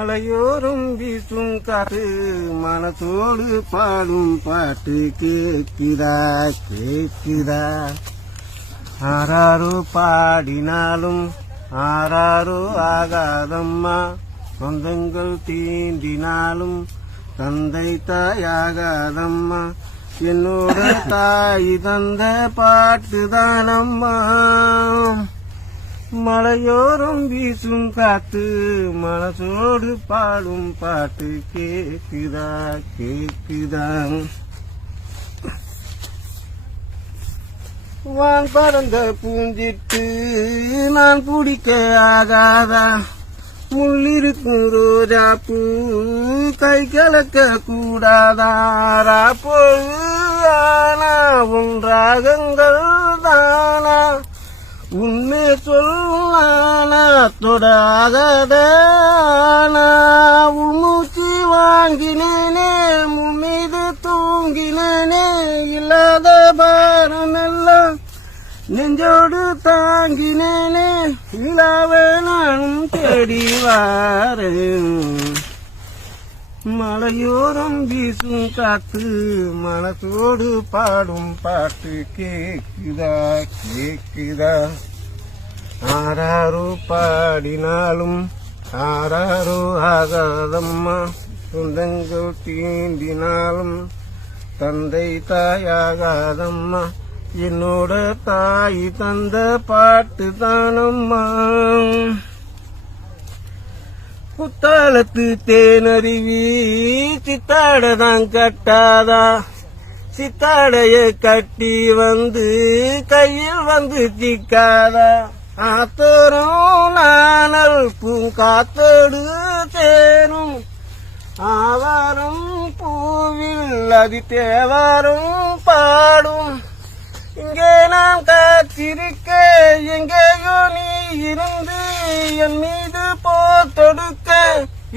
மலையோரும் வீசும் காற்று மனத்தோடு பாடும் பாட்டு கேட்கிறா கேட்கிறா. ஆராரோ பாடினாலும் ஆராரோ ஆகாதம்மா, சொந்தங்கள் தீண்டினாலும் தந்தை தாயாகாதம்மா. என்னோட தாய் தந்த பாட்டுதானம்மா. மலையோரம் வீசும் காத்து மனசோடு பாடும் பாட்டு கேக்குதா கேக்குதா. வான் பறந்த பூஞ்சிட்டு நான் பிடிக்க ஆகாதா, முள்ளிருக்கும் ரோஜா பூ கை கலக்க கூடாதா. ராப்பொழு ஆனா உன் ராகங்கள் தானா, உண்மை சொல்லானா தொடாகதானா. உள்மூச்சு வாங்கினேனே முன்மீது தூங்கினேனே, இல்லாத பாரம் எல்லாம் நெஞ்சோடு தாங்கினேனே. இல்லாவே நானும் தேடி வாரேன். மலையோரம் வீசும் காத்து மனசோடு பாடும் பாட்டு கேக்குதா கேக்குதா. ஆராரோ பாடினாலும் ஆராரோ ஆகாதம்மா, சொந்தங்கள் தீண்டினாலும் தந்தை தாயாகாதம்மா. என்னோட தாய் தந்த பாட்டு தானம்மா. குத்தாலத்து தேனருவி சித்தாடதான் கட்டாதா, சித்தாடைய கட்டி வந்து கையில் வந்து சிக்காதா. ஆத்தோரும் நானல் பூங்காத்தோடு சேரும், ஆவாரம் பூவில் அது தேவாரம் பாடும். இங்கே நாம் காத்திருக்க எங்கேயோ நீ இருந்து என் மீது போத்தொடுக்க,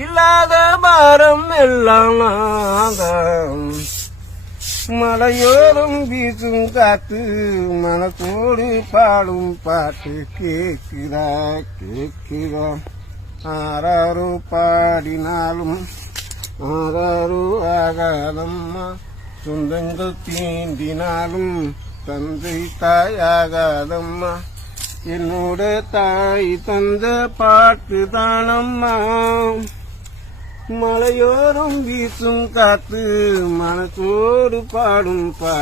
இல்லாத பாரம் எல்லாம் நாகம். மலையோரம் வீசும் காத்து மனத்தோடு பாடும் பாட்டு கேட்கிறா கேட்கிறா. ஆராரோ பாடினாலும் ஆராரோ ஆகாதம்மா, சொந்தங்கள் தீண்டினாலும் தந்தை தாயாகாதம்மா. என்னோட தாய் தந்த பாட்டு தானம்மா. மலையோரம் வீசும் காத்து மனசோடு பாடும் பாட்டு.